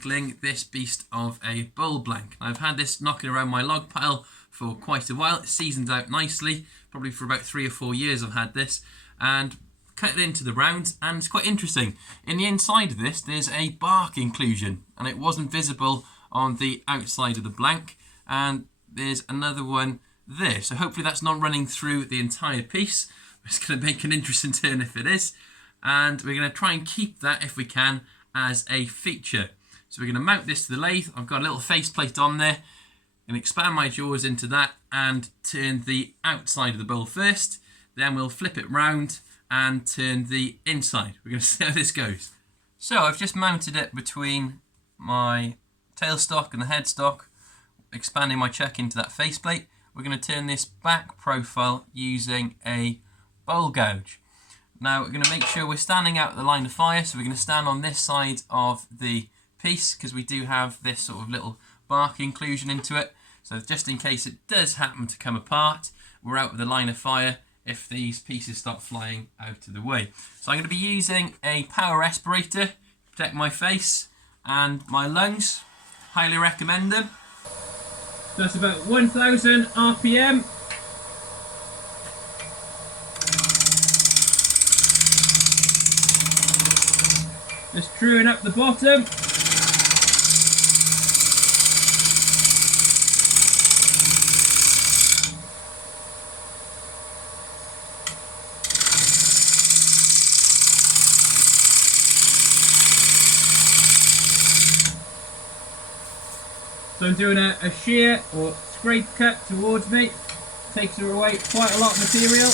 tackling this beast of a bull blank. I've had this knocking around my log pile for quite a while. It's seasoned out nicely, probably for about 3 or 4 years I've had this, and cut it into the rounds, and it's quite interesting. In the inside of this, there's a bark inclusion, and it wasn't visible on the outside of the blank, and there's another one there. So hopefully that's not running through the entire piece. It's going to make an interesting turn if it is, and we're going to try and keep that, if we can, as a feature. So we're going to mount this to the lathe. I've got a little faceplate on there. I'm going to expand my jaws into that and turn the outside of the bowl first. Then we'll flip it round and turn the inside. We're going to see how this goes. So I've just mounted it between my tailstock and the headstock, expanding my chuck into that faceplate. We're going to turn this back profile using a bowl gouge. Now we're going to make sure we're standing out the line of fire, so we're going to stand on this side of the piece because we do have this sort of little bark inclusion into it. So just in case it does happen to come apart, we're out of the line of fire if these pieces start flying out of the way. So I'm going to be using a power respirator to protect my face and my lungs. Highly recommend them. So that's about 1000 RPM. Just truing up the bottom. So I'm doing a shear or scrape cut towards me. Takes away quite a lot of material.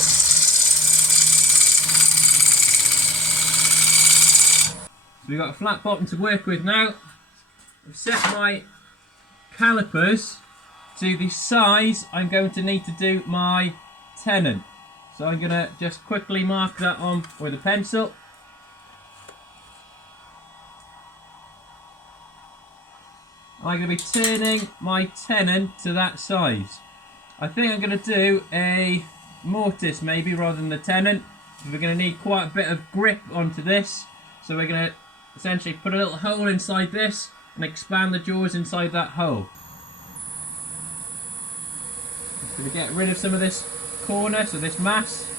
So we've got a flat bottom to work with now. I've set my calipers to the size I'm going to need to do my tenon. So I'm going to just quickly mark that on with a pencil. I'm going to be turning my tenon to that size. I think I'm going to do a mortise maybe rather than the tenon. We're going to need quite a bit of grip onto this. So we're going to essentially put a little hole inside this and expand the jaws inside that hole. Just going to get rid of some of this corner, so this mass.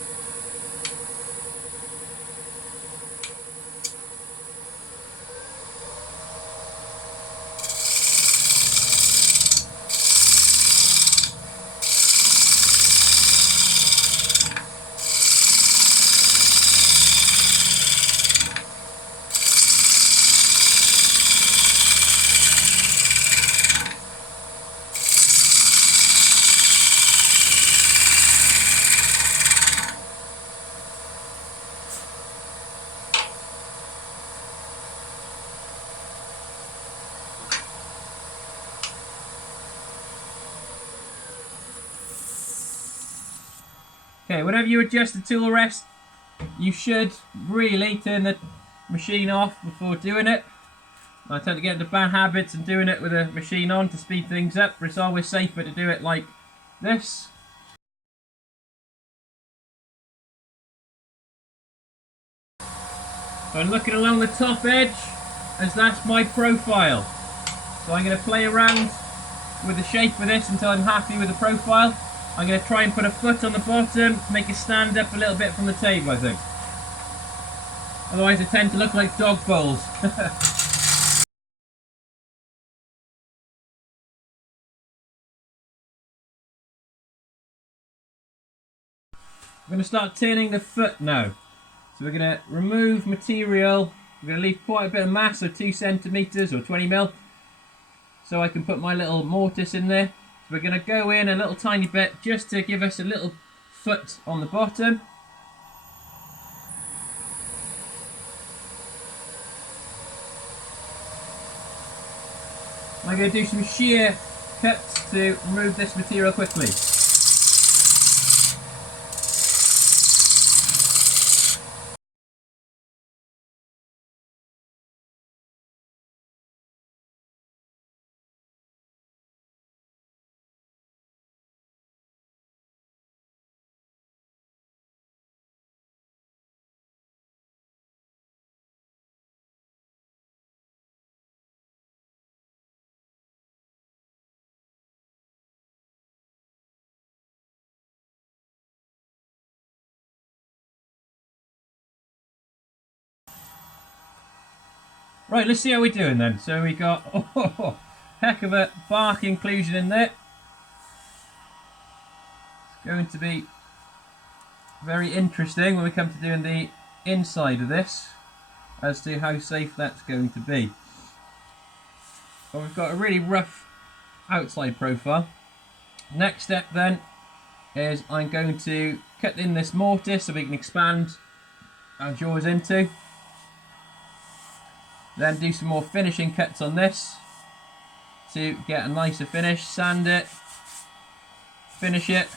Okay, whenever you adjust the tool rest, you should really turn the machine off before doing it. I tend to get into bad habits and doing it with the machine on to speed things up, but it's always safer to do it like this. So I'm looking along the top edge as that's my profile. So I'm going to play around with the shape of this until I'm happy with the profile. I'm going to try and put a foot on the bottom, make it stand up a little bit from the table, I think. Otherwise they tend to look like dog bowls. I'm going to start turning the foot now. So we're going to remove material. We're going to leave quite a bit of mass, so 2 centimeters or 20 mil. So I can put my little mortise in there. So we're going to go in a little tiny bit just to give us a little foot on the bottom. I'm going to do some shear cuts to remove this material quickly. Right, let's see how we're doing then. So we got heck of a bark inclusion in there. It's going to be very interesting when we come to doing the inside of this as to how safe that's going to be. Well, we've got a really rough outside profile. Next step then is I'm going to cut in this mortar so we can expand our jaws into. Then do some more finishing cuts on this to get a nicer finish, sand it, finish it.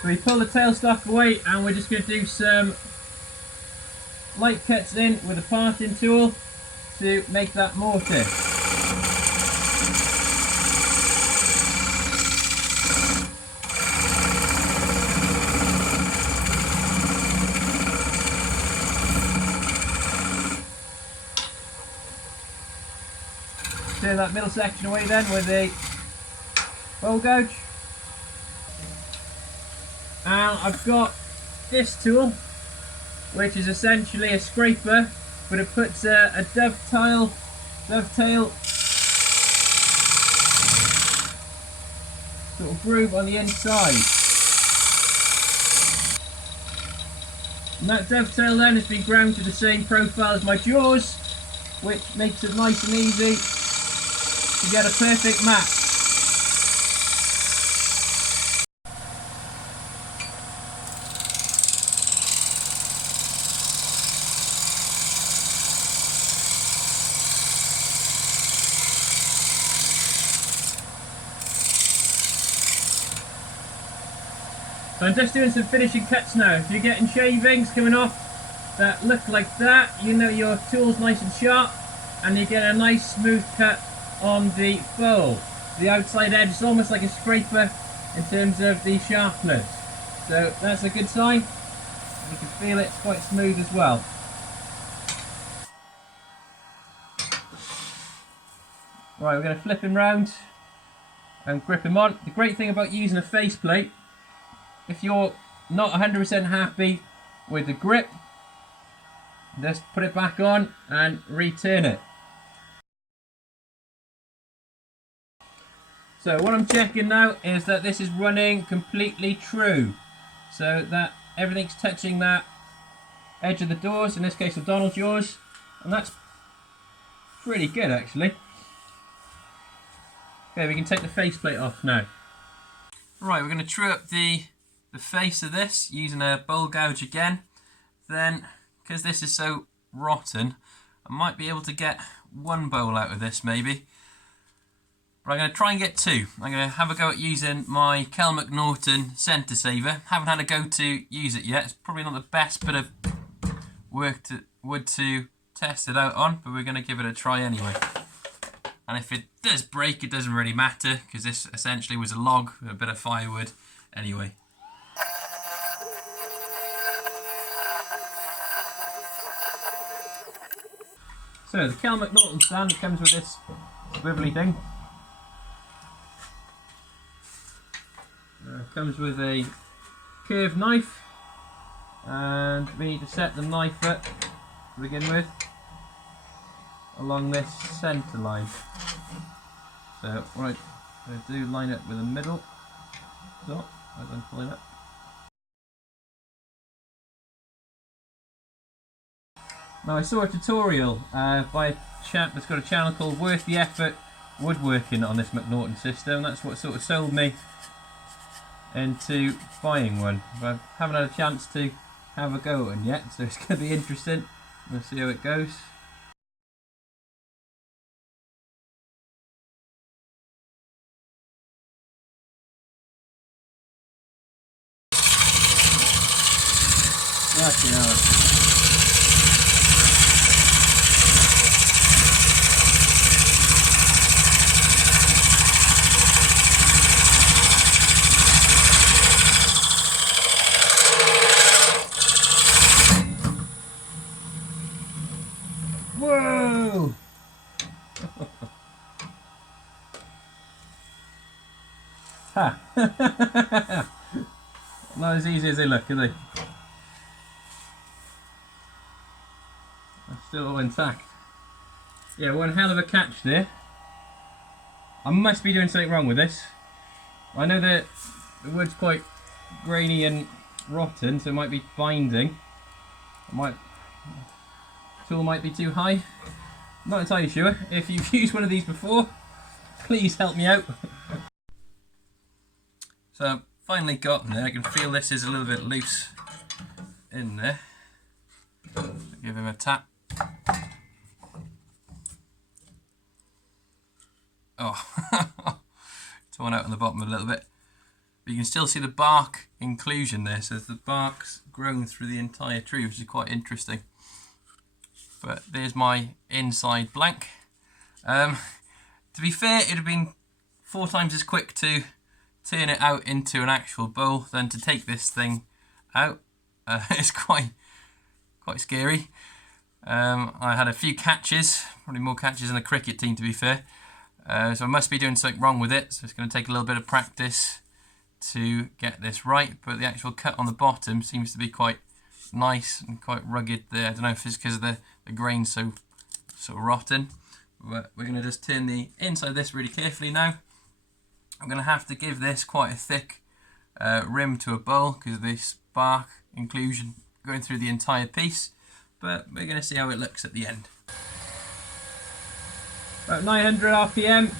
So we pull the tailstock away and we're just going to do some light cuts in with a parting tool to make that mortar. Clear that middle section away then with a bowl gouge. And I've got this tool, which is essentially a scraper, but it puts a dovetail sort of groove on the inside. And that dovetail then has been ground to the same profile as my jaws, which makes it nice and easy to get a perfect match. So I'm just doing some finishing cuts now. If you're getting shavings coming off that look like that, you know your tool's nice and sharp and you get a nice smooth cut on the bowl. The outside edge is almost like a scraper in terms of the sharpness. So that's a good sign. You can feel it's quite smooth as well. Right, we're going to flip him round and grip him on. The great thing about using a faceplate, if you're not 100% happy with the grip, just put it back on and return it. So what I'm checking now is that this is running completely true, so that everything's touching that edge of the doors, in this case the Donald jaws, and that's pretty good actually. Okay, we can take the faceplate off now. Right, we're going to true up the face of this using a bowl gouge again. Then, because this is so rotten, I might be able to get one bowl out of this maybe. But I'm going to try and get two. I'm going to have a go at using my Kel McNaughton centre saver. Haven't had a go to use it yet. It's probably not the best bit of wood to test it out on, but we're going to give it a try anyway. And if it does break, it doesn't really matter, because this essentially was a log, a bit of firewood anyway. So the Kel McNaughton stand, it comes with this swivelly thing. Comes with a curved knife, and we need to set the knife up to begin with along this centre line. So what I'm going to do, line up with the middle. So as I'm pulling up. Now I saw a tutorial by a chap that's got a channel called Worth the Effort Woodworking on this McNaughton system. That's what sort of sold me into buying one. But I haven't had a chance to have a go at one yet, so it's going to be interesting. We'll see how it goes. Fucking hell. Whoa! Ha! Not as easy as they look, are they? still all intact. Yeah, one hell of a catch there. I must be doing something wrong with this. I know that the wood's quite grainy and rotten, so it might be binding. Tool might be too high. I'm not entirely sure. If you've used one of these before, please help me out. So I've finally gotten there. I can feel this is a little bit loose in there. Give him a tap. Oh, torn out on the bottom a little bit. But you can still see the bark inclusion there, so the bark's grown through the entire tree, which is quite interesting. But there's my inside blank. To be fair, it would have been 4 times as quick to turn it out into an actual bowl than to take this thing out. It's quite scary. I had a few catches, probably more catches than the cricket team to be fair. So I must be doing something wrong with it, so it's going to take a little bit of practice to get this right, but the actual cut on the bottom seems to be quite nice and quite rugged there. I don't know if it's because of the grain's so sort of rotten, but we're going to just turn the inside of this really carefully now. I'm going to have to give this quite a thick rim to a bowl because of this bark inclusion going through the entire piece, but we're going to see how it looks at the end. About 900 RPM,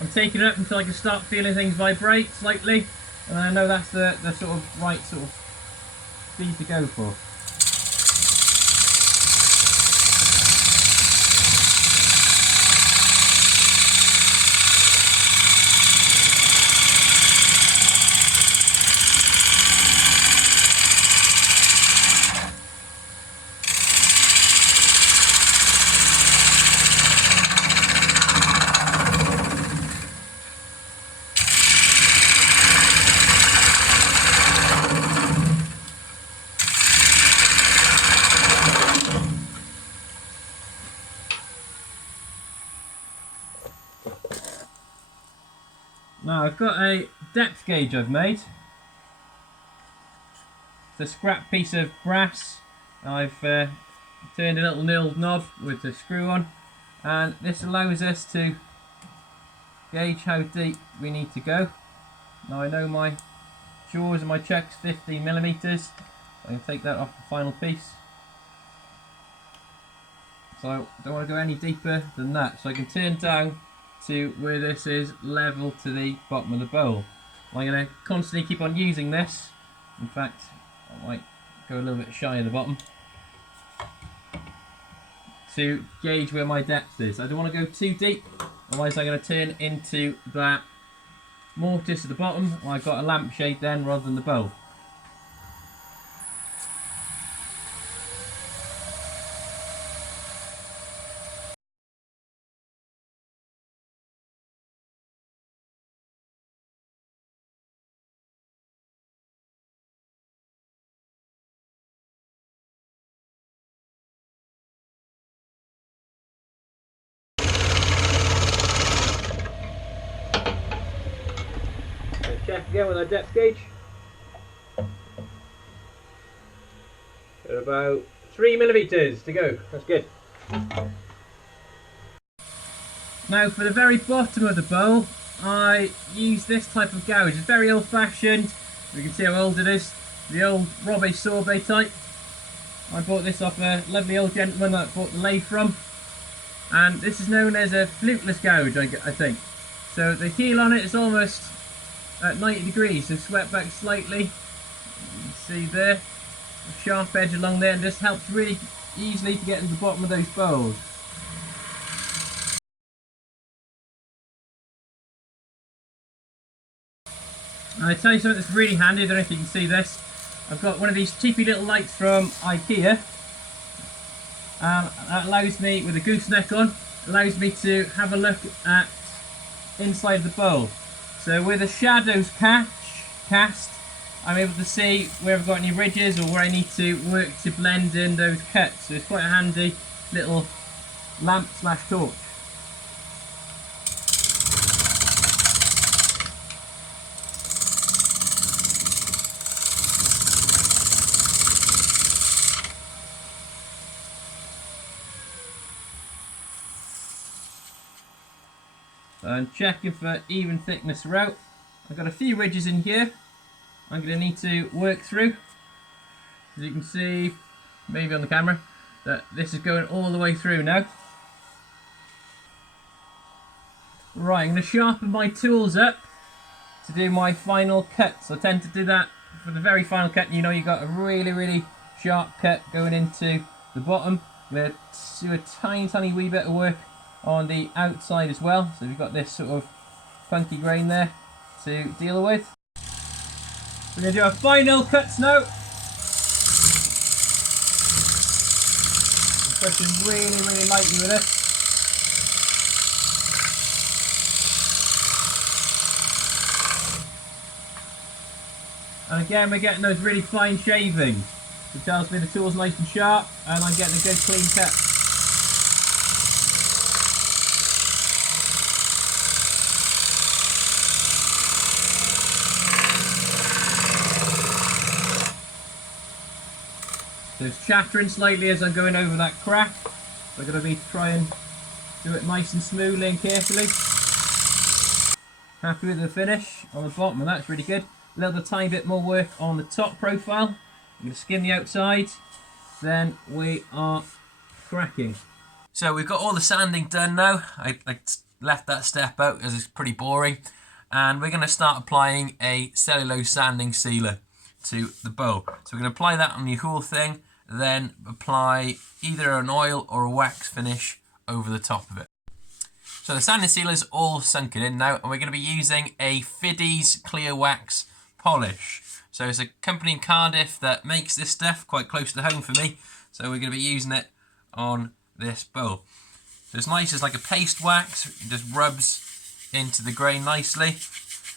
I'm taking it up until I can start feeling things vibrate slightly, and I know that's the sort of right sort of speed to go for. Now I've got a depth gauge I've made. It's a scrap piece of brass. I've turned a little nilled knob with the screw on, and this allows us to gauge how deep we need to go. Now I know my jaws and my chuck's 15mm. I can take that off the final piece. So I don't want to go any deeper than that. So I can turn down to where this is level to the bottom of the bowl. I'm going to constantly keep on using this. In fact, I might go a little bit shy of the bottom to gauge where my depth is. I don't want to go too deep, otherwise I'm going to turn into that mortise at the bottom. I've got a lampshade then rather than the bowl. Check again with our depth gauge. At about 3mm to go. That's good. Now for the very bottom of the bowl, I use this type of gouge. It's very old fashioned. You can see how old it is. The old Robbe Sorbet type. I bought this off a lovely old gentleman that I bought the lathe from. And this is known as a fluteless gouge, I think. So the heel on it is almost at 90 degrees, so swept back slightly. You can see there, a sharp edge along there, and this helps really easily to get into the bottom of those bowls. And I tell you something that's really handy, I don't know if you can see this. I've got one of these cheapy little lights from IKEA. That allows me, with a gooseneck on, allows me to have a look at inside the bowl. So where the shadows cast, I'm able to see where I've got any ridges or where I need to work to blend in those cuts. So it's quite a handy little lamp slash torch. So I'm checking for even thickness throughout. I've got a few ridges in here I'm going to need to work through. As you can see, maybe on the camera, that this is going all the way through now. Right, I'm going to sharpen my tools up to do my final cuts. I tend to do that for the very final cut. You know, you got a really sharp cut going into the bottom. I'm going to do a tiny wee bit of work on the outside as well. So we've got this sort of funky grain there to deal with. We're going to do our final cuts now. I'm pressing really lightly with it. And again, we're getting those really fine shavings, which tells me the tool's nice and sharp, and I'm getting a good clean cut. So it's chattering slightly as I'm going over that crack. So I'm going to be trying to do it nice and smoothly and carefully. Happy with the finish on the bottom, and that's really good. A little tiny bit more work on the top profile. I'm going to skim the outside, then we are cracking. So we've got all the sanding done now. I left that step out as it's pretty boring. And we're going to start applying a cellulose sanding sealer to the bowl. So we're going to apply that on the whole thing, then apply either an oil or a wax finish over the top of it. So the sanding sealer is all sunken in now, and we're going to be using a Fiddy's clear wax polish. So it's a company in Cardiff that makes this stuff quite close to home for me. So we're going to be using it on this bowl. So it's nice, it's like a paste wax. It just rubs into the grain nicely.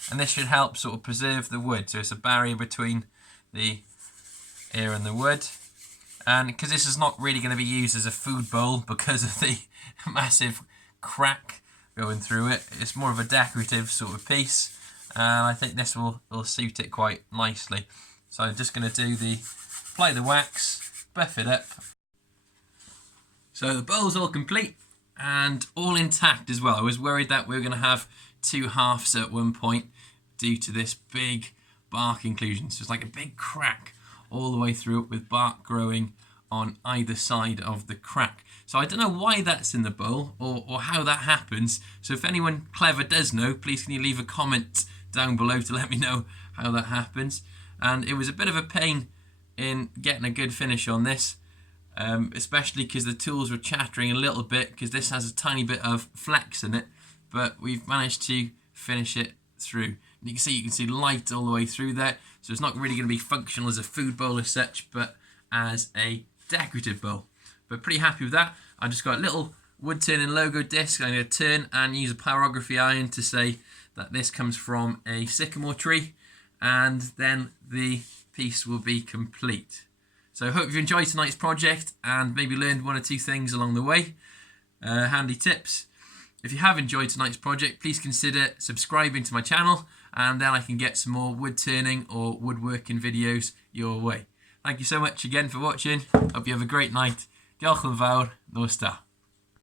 And this should help sort of preserve the wood. So it's a barrier between the air and the wood. And because this is not really going to be used as a food bowl because of the massive crack going through it, it's more of a decorative sort of piece. And I think this will suit it quite nicely. So I'm just going to apply the wax, buff it up. So the bowl's all complete and all intact as well. I was worried that we were going to have two halves at one point due to this big bark inclusion. So it's like a big crack all the way through it with bark growing on either side of the crack. So I don't know why that's in the bowl or how that happens. So if anyone clever does know, please can you leave a comment down below to let me know how that happens. And it was a bit of a pain in getting a good finish on this, especially because the tools were chattering a little bit because this has a tiny bit of flex in it, but we've managed to finish it through. And you can see light all the way through there, so it's not really going to be functional as a food bowl as such, but as a decorative bowl. But pretty happy with that. I just got a little Woodturning logo disc. I'm going to turn and use a pyrography iron to say that this comes from a sycamore tree, and then the piece will be complete. So I hope you've enjoyed tonight's project and maybe learned one or two things along the way. Handy tips. If you have enjoyed tonight's project, please consider subscribing to my channel, and then I can get some more wood turning or woodworking videos your way. Thank you so much again for watching. Hope you have a great night. Diolch yn fawr. Nos da.